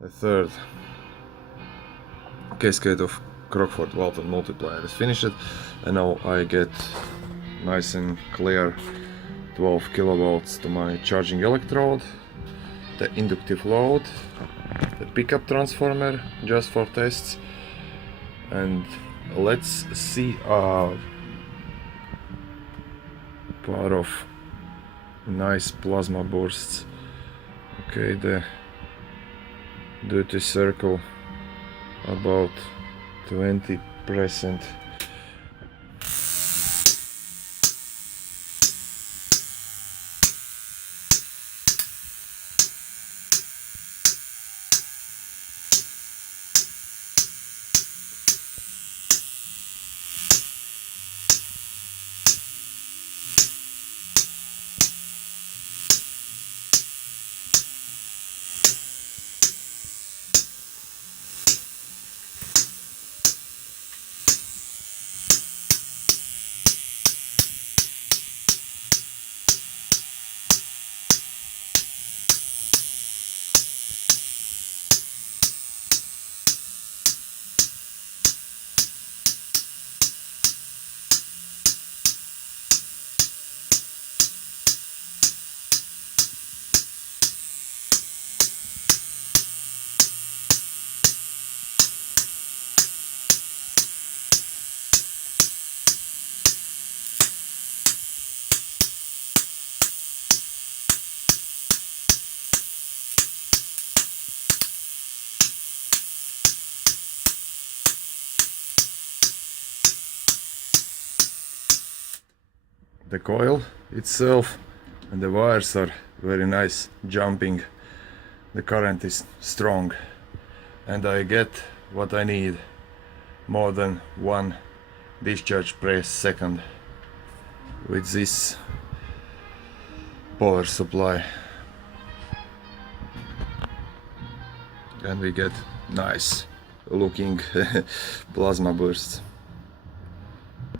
The third cascade of Crockford Walton multiplier is finished, and now I get nice and clear 12 kilovolts to my charging electrode, the inductive load, the pickup transformer just for tests, and let's see a part of nice plasma bursts. Okay, the duty circle about 20%. The coil itself and the wires are very nice, jumping. The current is strong, and I get what I need, more than 1 discharge per second with this power supply, and we get nice looking plasma bursts.